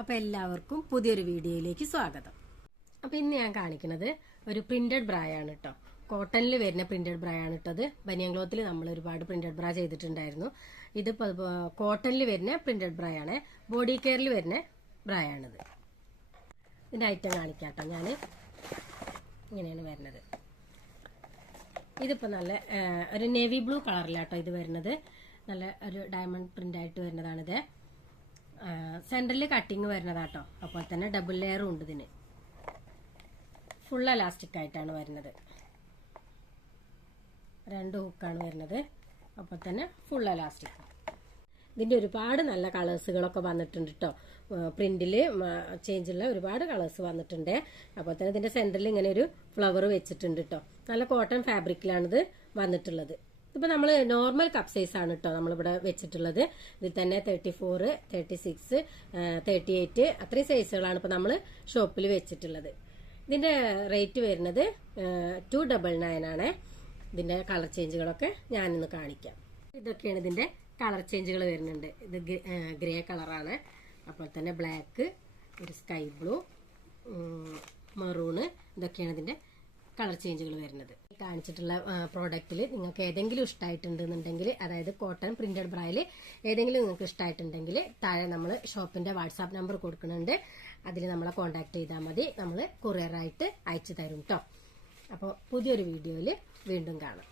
അപ്പോൾ എല്ലാവർക്കും പുതിയൊരു വീഡിയോയിലേക്ക് സ്വാഗതം. അപ്പോൾ ഇന്ന് ഞാൻ കാണിക്കുന്നത് ഒരു പ്രിന്റഡ് ബ്രായാണ് കേട്ടോ. കോട്ടണിൽ വരുന്ന പ്രിന്റഡ് ബ്രായാണ് ഇട്ടത്. ബനിയൻ ക്ലോത്തിൽ നമ്മൾ ഒരുപാട് പ്രിന്റഡ് ബ്രാ ചെയ്തിട്ടുണ്ടായിരുന്നു. ഇത് കോട്ടണിൽ വരുന്ന പ്രിന്റഡ് ബ്രായാണ്. ബോഡി കെയറിൽ വരുന്ന ബ്രായാണിത്. ഇതിന്റെ ഐറ്റം കാണിക്കാം കേട്ടോ. ഞാൻ ഇങ്ങനെയാണ് വരുന്നത്. ഇതിപ്പോൾ നല്ല ഒരു നേവി ബ്ലൂ കളറിലാട്ടോ ഇത് വരുന്നത്. നല്ല ഒരു ഡയമണ്ട് പ്രിന്റ് ആയിട്ട് വരുന്നതാണിത്. സെന്ററിൽ കട്ടിങ് വരുന്നതാട്ടോ. അപ്പോൾ തന്നെ ഡബിൾ ലെയറും ഉണ്ട് ഇതിന്. ഫുൾ എലാസ്റ്റിക് ആയിട്ടാണ് വരുന്നത്. 2 ഹുക്കാണ് വരുന്നത്. അപ്പോൾ തന്നെ ഫുൾ എലാസ്റ്റിക്. ഇതിന്റെ ഒരുപാട് നല്ല കളേഴ്സുകളൊക്കെ വന്നിട്ടുണ്ട് കേട്ടോ. പ്രിന്റിൽ ചേഞ്ചുള്ള ഒരുപാട് കളേഴ്സ് വന്നിട്ടുണ്ട്. അപ്പോൾ തന്നെ ഇതിന്റെ സെന്ററിൽ ഇങ്ങനെ ഒരു ഫ്ലവർ വെച്ചിട്ടുണ്ട് കേട്ടോ. നല്ല കോട്ടൺ ഫാബ്രിക്കിലാണിത് വന്നിട്ടുള്ളത്. ഇപ്പൊ നമ്മൾ നോർമൽ കപ്പ് സൈസ് ആണ് കേട്ടോ നമ്മളിവിടെ വെച്ചിട്ടുള്ളത്. ഇതിൽ തന്നെ 34, 36, 38 അത്രയും സൈസുകളാണ് ഇപ്പൊ നമ്മൾ ഷോപ്പിൽ വെച്ചിട്ടുള്ളത്. ഇതിന്റെ റേറ്റ് വരുന്നത് 299 ആണ്. ഇതിന്റെ കളർ ചേഞ്ചുകളൊക്കെ ഞാനിന്ന് കാണിക്കാം. ഇതൊക്കെയാണ് ഇതിന്റെ കളർ ചേഞ്ചുകൾ വരുന്നുണ്ട്. ഇത് ഗ്രേ കളറാണ്. അപ്പോൾ തന്നെ ബ്ലാക്ക്, ഒരു സ്കൈ ബ്ലൂ, മെറൂണ്, ഇതൊക്കെയാണ് ഇതിന്റെ കളർ ചേഞ്ചുകൾ വരുന്നത്. കാണിച്ചിട്ടുള്ള പ്രോഡക്റ്റിൽ നിങ്ങൾക്ക് ഏതെങ്കിലും ഇഷ്ടമായിട്ടുണ്ടെന്നുണ്ടെങ്കിൽ, അതായത് കോട്ടൺ പ്രിന്റഡ് ബ്രായിൽ ഏതെങ്കിലും നിങ്ങൾക്ക് ഇഷ്ടമായിട്ടുണ്ടെങ്കിൽ താഴെ നമ്മൾ ഷോപ്പിന്റെ വാട്സാപ്പ് നമ്പർ കൊടുക്കുന്നുണ്ട്. അതിൽ നമ്മളെ കോൺടാക്ട് ചെയ്താൽ മതി. നമ്മൾ കൊറിയറായിട്ട് അയച്ചു തരും കേട്ടോ. അപ്പോൾ പുതിയൊരു വീഡിയോയിൽ വീണ്ടും കാണാം.